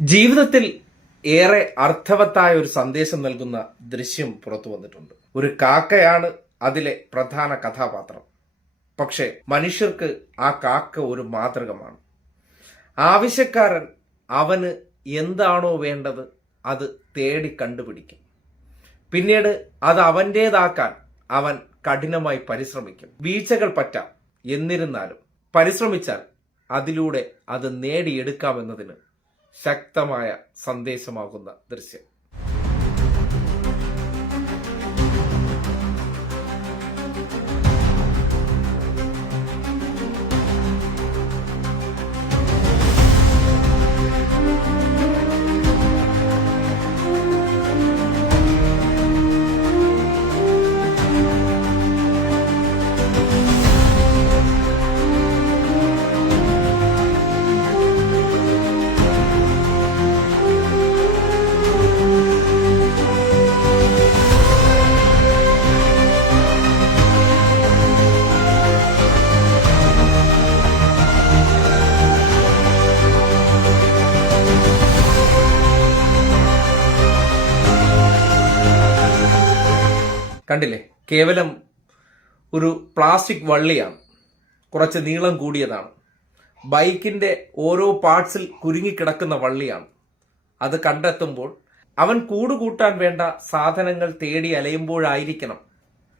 ജീവിതത്തിൽ ഏറെ അർത്ഥവത്തായ ഒരു സന്ദേശം നൽകുന്ന ദൃശ്യം പുറത്തു വന്നിട്ടുണ്ട്. ഒരു കാക്കയാണ് അതിലെ പ്രധാന കഥാപാത്രം. പക്ഷെ മനുഷ്യർക്ക് ആ കാക്ക ഒരു മാതൃകമാണ്. ആവശ്യക്കാരൻ അവന് എന്താണോ വേണ്ടത് അത് തേടി കണ്ടുപിടിക്കും. പിന്നീട് അത് അവൻ്റേതാക്കാൻ അവൻ കഠിനമായി പരിശ്രമിക്കും. വീഴ്ചകൾ പറ്റാം, എന്നിരുന്നാലും പരിശ്രമിച്ചാൽ അതിലൂടെ അത് നേടിയെടുക്കാമെന്നതിന് ശക്തമായ സന്ദേശമാകുന്ന ദൃശ്യം. കണ്ടില്ലേ, കേവലം ഒരു പ്ലാസ്റ്റിക് വള്ളിയാണ്. കുറച്ച് നീളം കൂടിയതാണ്. ബൈക്കിന്റെ ഓരോ പാർട്സിൽ കുരുങ്ങിക്കിടക്കുന്ന വള്ളിയാണ്. അത് കണ്ടെത്തുമ്പോൾ അവൻ കൂടുകൂട്ടാൻ വേണ്ട സാധനങ്ങൾ തേടി അലയുമ്പോഴായിരിക്കണം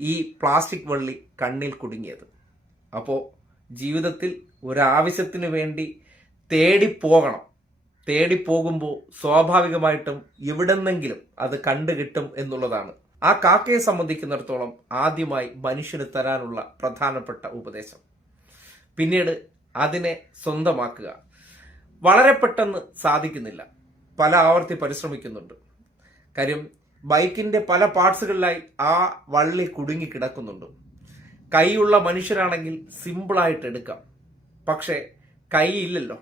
ഈ പ്ലാസ്റ്റിക് വള്ളി കണ്ണിൽ കുടുങ്ങിയത്. അപ്പോൾ ജീവിതത്തിൽ ഒരാവശ്യത്തിന് വേണ്ടി തേടിപ്പോകണം. തേടിപ്പോകുമ്പോൾ സ്വാഭാവികമായിട്ടും എവിടെന്നെങ്കിലും അത് കണ്ടുകിട്ടും എന്നുള്ളതാണ് ആ കാക്കയെ സംബന്ധിക്കുന്നിടത്തോളം ആദ്യമായി മനുഷ്യന് തരാനുള്ള പ്രധാനപ്പെട്ട ഉപദേശം. പിന്നീട് അതിനെ സ്വന്തമാക്കുക വളരെ പെട്ടെന്ന് സാധിക്കുന്നില്ല. പല ആവർത്തി പരിശ്രമിക്കുന്നുണ്ട്. കാര്യം ബൈക്കിന്റെ പല പാർട്സുകളിലായി ആ വള്ളി കുടുങ്ങി കിടക്കുന്നുണ്ട്. കൈയുള്ള മനുഷ്യരാണെങ്കിൽ സിമ്പിളായിട്ട് എടുക്കാം. പക്ഷേ കൈയില്ലല്ലോ.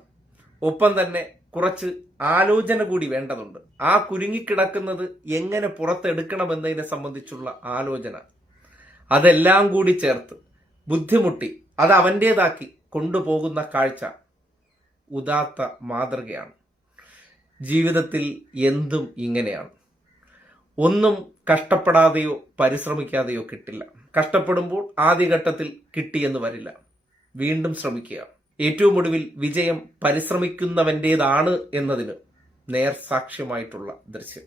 ഒപ്പം തന്നെ കുറച്ച് ആലോചന കൂടി വേണ്ടതുണ്ട്. ആ കുരുങ്ങിക്കിടക്കുന്നത് എങ്ങനെ പുറത്തെടുക്കണമെന്നതിനെ സംബന്ധിച്ചുള്ള ആലോചന, അതെല്ലാം കൂടി ചേർത്ത് ബുദ്ധിമുട്ടി അത് അവൻ്റേതാക്കി കൊണ്ടുപോകുന്ന കാഴ്ച ഉദാത്ത മാതൃകയാണ്. ജീവിതത്തിൽ എന്തും ഇങ്ങനെയാണ്. ഒന്നും കഷ്ടപ്പെടാതെയോ പരിശ്രമിക്കാതെയോ കിട്ടില്ല. കഷ്ടപ്പെടുമ്പോൾ ആദ്യഘട്ടത്തിൽ കിട്ടിയെന്ന് വരില്ല. വീണ്ടും ശ്രമിക്കുക. ഏറ്റവും ഒടുവിൽ വിജയം പരിശ്രമിക്കുന്നവൻ്റേതാണ് എന്നതിന് നേർസാക്ഷ്യമായിട്ടുള്ള ദൃശ്യം.